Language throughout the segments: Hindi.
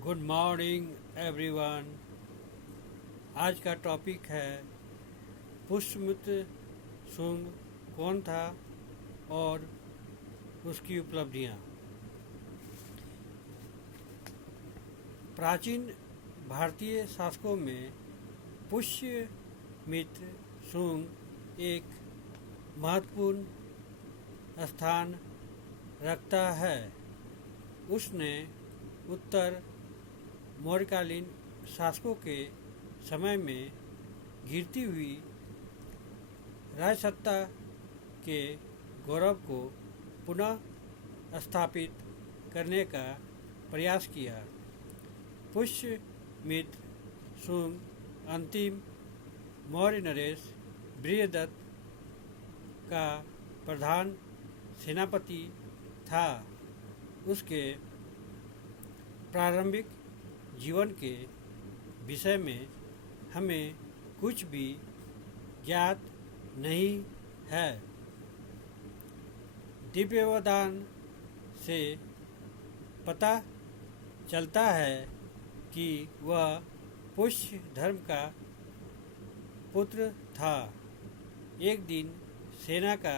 Good morning everyone. आज का टॉपिक है पुष्यमित्र शुंग कौन था और उसकी उपलब्धियां। प्राचीन भारतीय शासकों में पुष्यमित्र शुंग एक महत्वपूर्ण स्थान रखता है। उसने उत्तर मौर्यकालीन शासकों के समय में गिरती हुई राजसत्ता के गौरव को पुनः स्थापित करने का प्रयास किया। पुष्यमित्र शुंग अंतिम मौर्य नरेश बृहदत्त का प्रधान सेनापति था। उसके प्रारंभिक जीवन के विषय में हमें कुछ भी ज्ञात नहीं है। दिव्यवदान से पता चलता है कि वह पुष्य धर्म का पुत्र था। एक दिन सेना का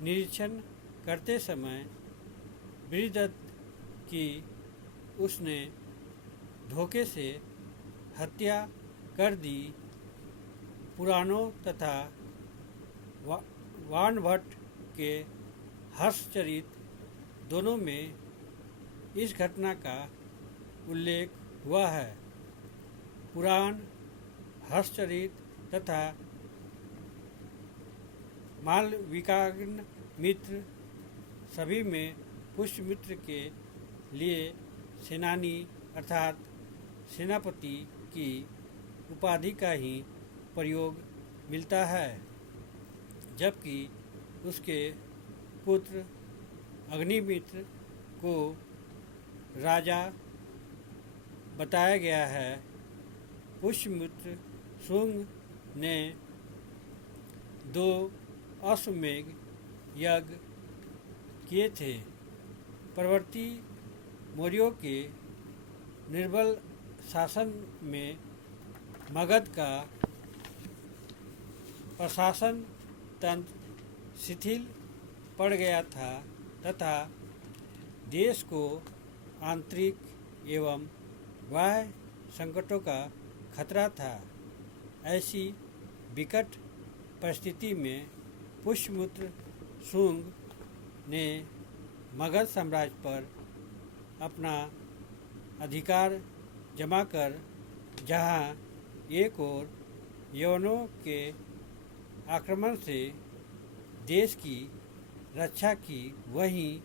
निरीक्षण करते समय बृहदत्त की उसने धोखे से हत्या कर दी। पुराणों तथा वाणभट्ट के हर्षचरित दोनों में इस घटना का उल्लेख हुआ है। पुराण, हर्षचरित तथा मालविकाग्नि मित्र सभी में पुष्यमित्र के लिए सेनानी अर्थात सेनापति की उपाधि का ही प्रयोग मिलता है, जबकि उसके पुत्र अग्निमित्र को राजा बताया गया है। पुष्यमित्र शुंग ने 2 अश्वमेध यज्ञ किए थे। परवर्ती मौर्यों के निर्बल शासन में मगध का प्रशासन तंत्र शिथिल पड़ गया था तथा देश को आंतरिक एवं बाह्य संकटों का खतरा था। ऐसी विकट परिस्थिति में पुष्यमित्र शुंग ने मगध साम्राज्य पर अपना अधिकार जमाकर जहां एक ओर यवनों के आक्रमण से देश की रक्षा की, वहीं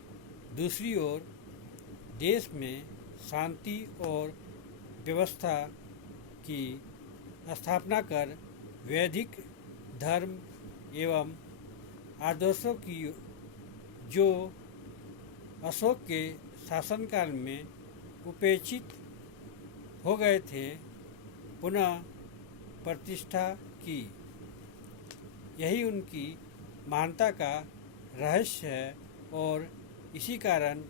दूसरी ओर देश में शांति और व्यवस्था की स्थापना कर वैदिक धर्म एवं आदर्शों की जो अशोक के शासनकाल में उपेक्षित हो गए थे, पुनः प्रतिष्ठा की। यही उनकी महानता का रहस्य है और इसी कारण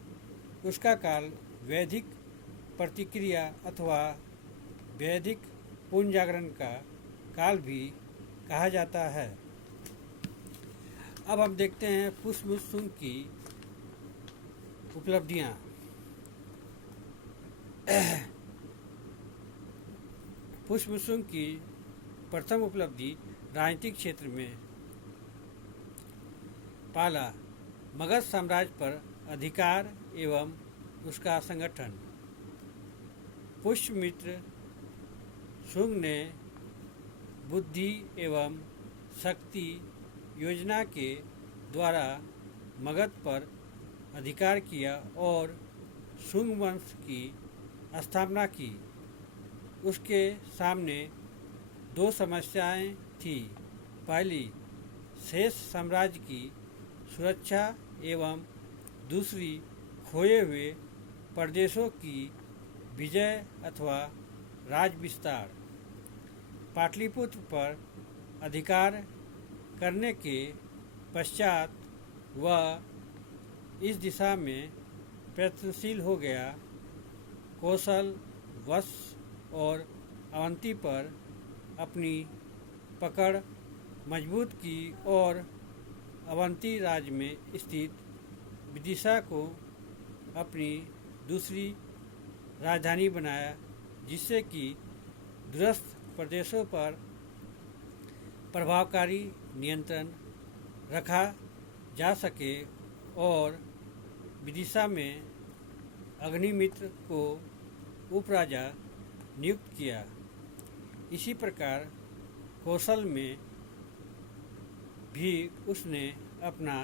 उसका काल वैदिक प्रतिक्रिया अथवा वैदिक पुनर्जागरण का काल भी कहा जाता है। अब हम देखते हैं पुष्यमित्र शुंग की उपलब्धियां। पुष्यमित्र शुंग की प्रथम उपलब्धि राजनीतिक क्षेत्र में पाला मगध साम्राज्य पर अधिकार एवं उसका संगठन। पुष्यमित्र शुंग ने बुद्धि एवं शक्ति योजना के द्वारा मगध पर अधिकार किया और शुंग वंश की स्थापना की। उसके सामने 2 समस्याएं थी। पहली, शेष साम्राज्य की सुरक्षा एवं दूसरी, खोए हुए प्रदेशों की विजय अथवा राज विस्तार। पाटलिपुत्र पर अधिकार करने के पश्चात वह इस दिशा में प्रयत्नशील हो गया। कौशल, वश और अवंती पर अपनी पकड़ मजबूत की और अवंती राज्य में स्थित विदिशा को अपनी दूसरी राजधानी बनाया, जिससे कि दूरस्थ प्रदेशों पर प्रभावकारी नियंत्रण रखा जा सके और विदिशा में अग्निमित्र को उपराजा नियुक्त किया। इसी प्रकार कौशल में भी उसने अपना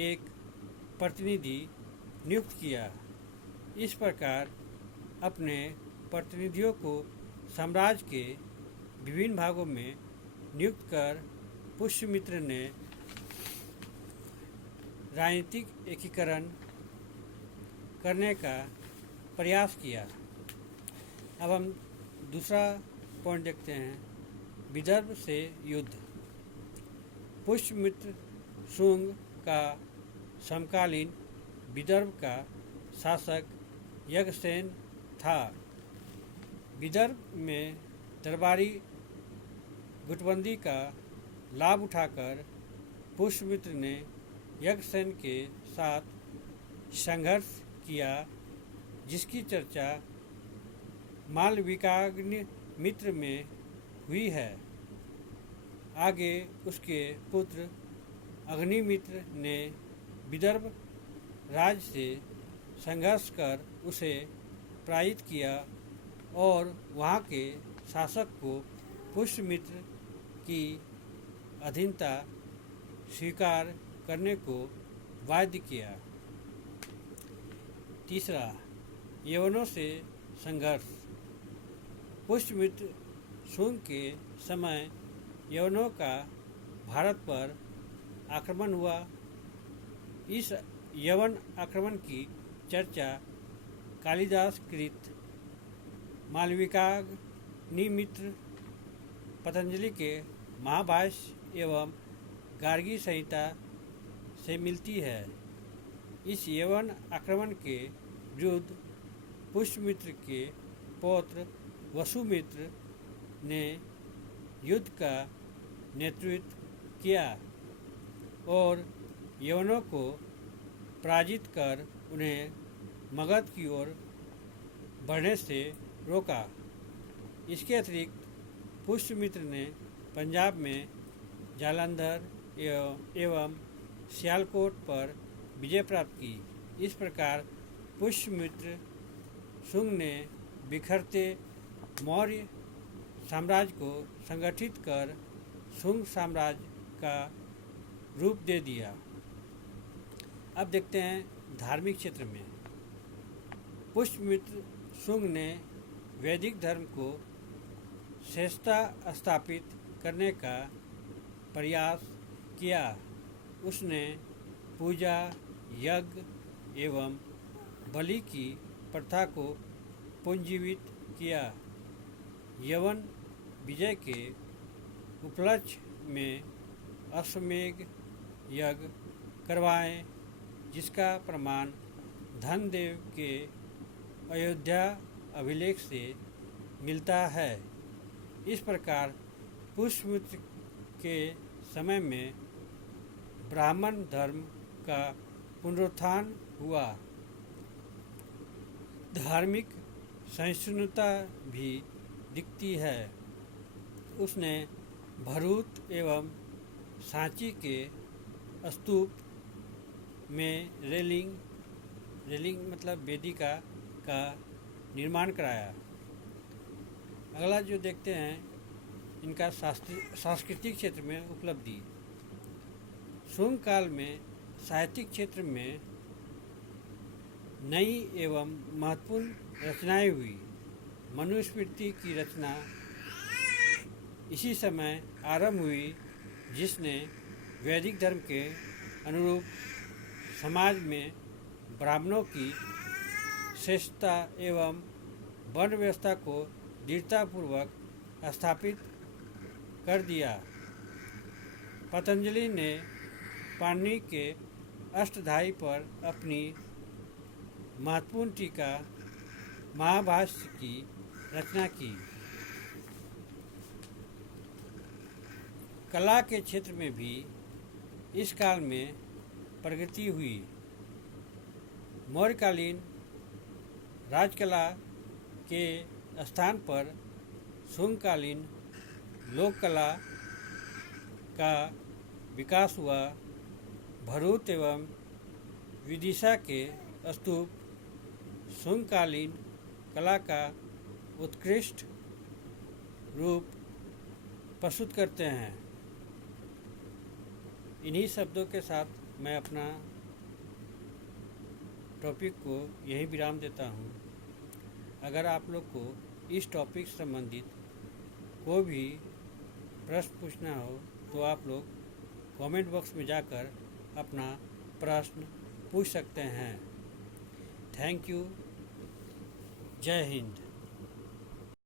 एक प्रतिनिधि नियुक्त किया। इस प्रकार अपने प्रतिनिधियों को साम्राज्य के विभिन्न भागों में नियुक्त कर पुष्यमित्र ने राजनीतिक एकीकरण करने का प्रयास किया। अब हम दूसरा पॉइंट देखते हैं, विदर्भ से युद्ध। पुष्यमित्र शुंग का समकालीन विदर्भ का शासक यज्ञसेन था। विदर्भ में दरबारी गुटबंदी का लाभ उठाकर पुष्यमित्र ने यज्ञसेन के साथ संघर्ष किया, जिसकी चर्चा मालविकाग्निमित्र में हुई है। आगे उसके पुत्र अग्निमित्र ने विदर्भ राज्य से संघर्ष कर उसे पराजित किया और वहाँ के शासक को पुष्यमित्र की अधीनता स्वीकार करने को बाध्य किया। तीसरा, यवनों से संघर्ष। पुष्यमित्र शुंग के समय यवनों का भारत पर आक्रमण हुआ। इस यवन आक्रमण की चर्चा कालिदास कृत मालविकाग्निमित्र, पतंजलि के महाभाष्य एवं गार्गी संहिता से मिलती है। इस यवन आक्रमण के विरुद्ध पुष्यमित्र के पौत्र वसुमित्र ने युद्ध का नेतृत्व किया और यवनों को पराजित कर उन्हें मगध की ओर बढ़ने से रोका। इसके अतिरिक्त पुष्यमित्र ने पंजाब में जालंधर एवं सियालकोट पर विजय प्राप्त की। इस प्रकार पुष्यमित्र शुंग ने बिखरते मौर्य साम्राज्य को संगठित कर शुंग साम्राज्य का रूप दे दिया। अब देखते हैं धार्मिक क्षेत्र में। पुष्यमित्र शुंग ने वैदिक धर्म को श्रेष्ठता स्थापित करने का प्रयास किया। उसने पूजा, यज्ञ एवं बलि की प्रथा को पुनर्जीवित किया। यवन विजय के उपलक्ष्य में अश्वमेध यज्ञ करवाए, जिसका प्रमाण धनदेव के अयोध्या अभिलेख से मिलता है। इस प्रकार पुष्यमित्र के समय में ब्राह्मण धर्म का पुनरुत्थान हुआ। धार्मिक सहिष्णुता भी दिखती है। उसने भरूच एवं सांची के स्तूप में रेलिंग मतलब वेदिका का निर्माण कराया। अगला जो देखते हैं, इनका सांस्कृतिक क्षेत्र में उपलब्धि। शुंग काल में साहित्यिक क्षेत्र में नई एवं महत्वपूर्ण रचनाएं हुई। मनुस्मृति की रचना इसी समय आरंभ हुई, जिसने वैदिक धर्म के अनुरूप समाज में ब्राह्मणों की श्रेष्ठता एवं वर्ण व्यवस्था को दृढ़तापूर्वक स्थापित कर दिया। पतंजलि ने पाणिनि के अष्टाध्यायी पर अपनी महत्वपूर्ण टीका महाभाष्य की रचना की। कला के क्षेत्र में भी इस काल में प्रगति हुई। मौर्यकालीन राजकला के स्थान पर शुंगकालीन लोक कला का विकास हुआ। भरूच एवं विदिशा के स्तूप शुंगकालीन कला का उत्कृष्ट रूप प्रस्तुत करते हैं। इन्हीं शब्दों के साथ मैं अपना टॉपिक को यही विराम देता हूँ। अगर आप लोग को इस टॉपिक से संबंधित कोई भी प्रश्न पूछना हो तो आप लोग कमेंट बॉक्स में जाकर अपना प्रश्न पूछ सकते हैं। Thank you. जय हिंद।